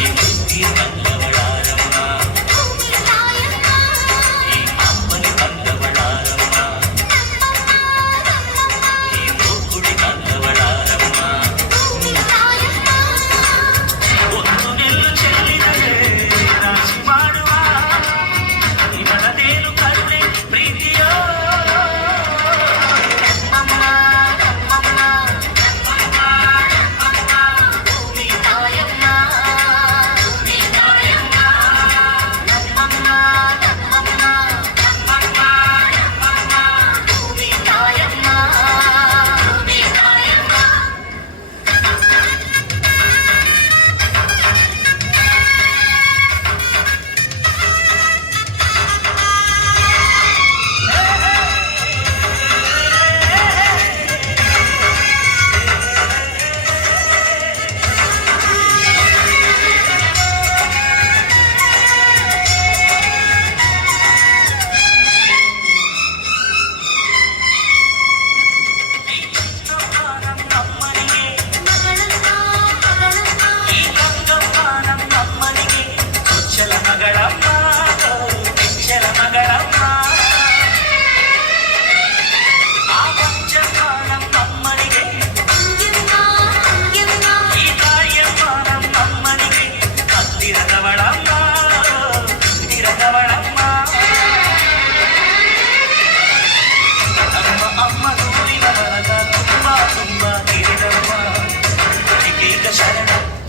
ಈ ಬುದ್ಧಿ ಬಂದವಳಾರಮ್ಮ, ಈ ಅಮ್ಮನಿ ಬಂದವಳಾರಮ್ಮ, ಈ ಗೋಕುಳಿ ಬಂದವಳಾರಮ್ಮ. ಒಂದು ನೆಲ್ಲು ಚೆಲ್ಲಿದರೆ ರಾಶಿ ಮಾಡುವ ಇವಳದೇನು ಕರುಣೆ ಪ್ರೀತಿಯೋ.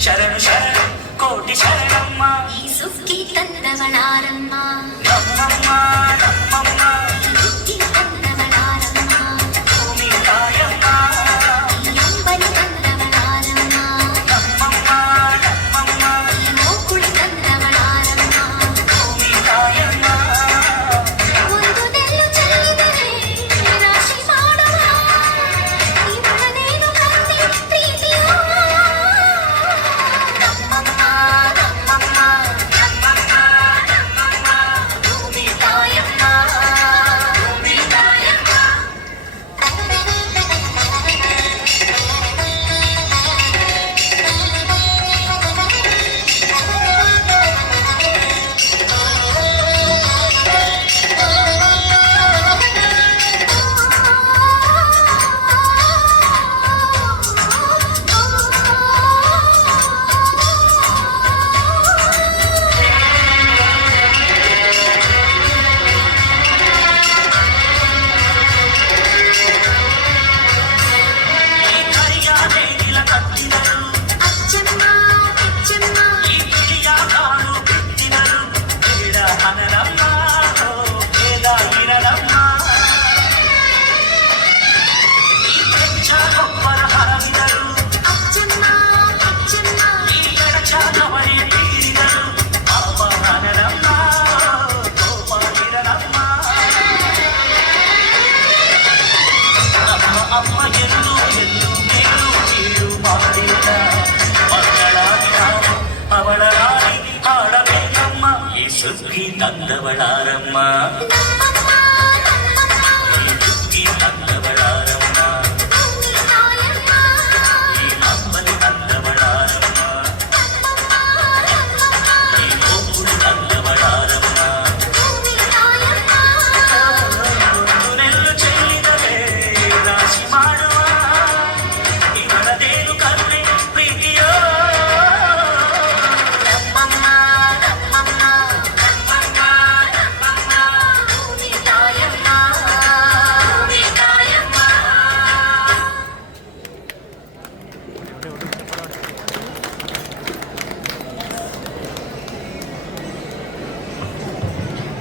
ಶರಣು ಶರಣು ಕೋಟಿ ಶರಣಮ್ಮ, ಈ ಸುಗ್ಗಿ ತಂದವಳಾರಮ್ಮ, ನಮ್ಮಮ್ಮ ನಮ್ಮಮ್ಮ, ಬುದ್ಧಿ ತಂದವಳಾರಮ್ಮ, ಭೂಮಿ ತಾಯಮ್ಮ, ಈ ಅಂಬಲಿ ತಂದವಳಾರಮ್ಮ, ನಮ್ಮಮ್ಮ ನಮ್ಮಮ್ಮ, ಈ ಗೋಕುಳಿ ತಂದವಳಾರಮ್ಮ, ಭೂಮಿ ತಾಯಮ್ಮ. ಒಂದು ನೆಲ್ಲು ಚೆಲ್ಲಿದರೆ ರಾಶಿ ಮಾಡುವ ಇವಳದೇನು ಕರುಣೆ ಪ್ರೀತಿಯೋ. ಅಮ್ಮ ಎಲ್ಲೂ ಎಲ್ಲೂ ಮೇಲು ಕೀಳು ಮಾಡಿಲ್ಲ, ಮಕ್ಕಳಾಗಿ ನಾವು ಅವಳ ರಾಣಿ ಹಾಡಬೇಕಮ್ಮ. ಈ ಸುಗ್ಗಿ ತಂದವಳಾರಮ್ಮ, ಈ ಸುಗ್ಗಿ ತಂದವಳಾರಮ್ಮ, ಈ ಅಂಬಲಿ ತಂದವಳಾರಮ್ಮ, ಈ ಗೋಕುಳಿ ತಂದವಳಾರಮ್ಮ. ಒಂದು ನೆಲ್ಲು ಚೆಲ್ಲಿದರೆ ರಾಶಿ ಮಾಡುವ ಇವಳದೇನು ಕರುಣೆ ಪ್ರೀತಿಯೋ. ನಮ್ಮಮ್ಮ ನಮ್ಮಮ್ಮ ನಮ್ಮಮ್ಮ ನಮ್ಮಮ್ಮ, ಭೂಮಿ ತಾಯಮ್ಮ ಭೂಮಿ ತಾಯಮ್ಮ.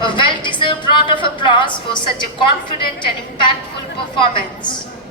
A well-deserved round of applause for such a confident and impactful performance.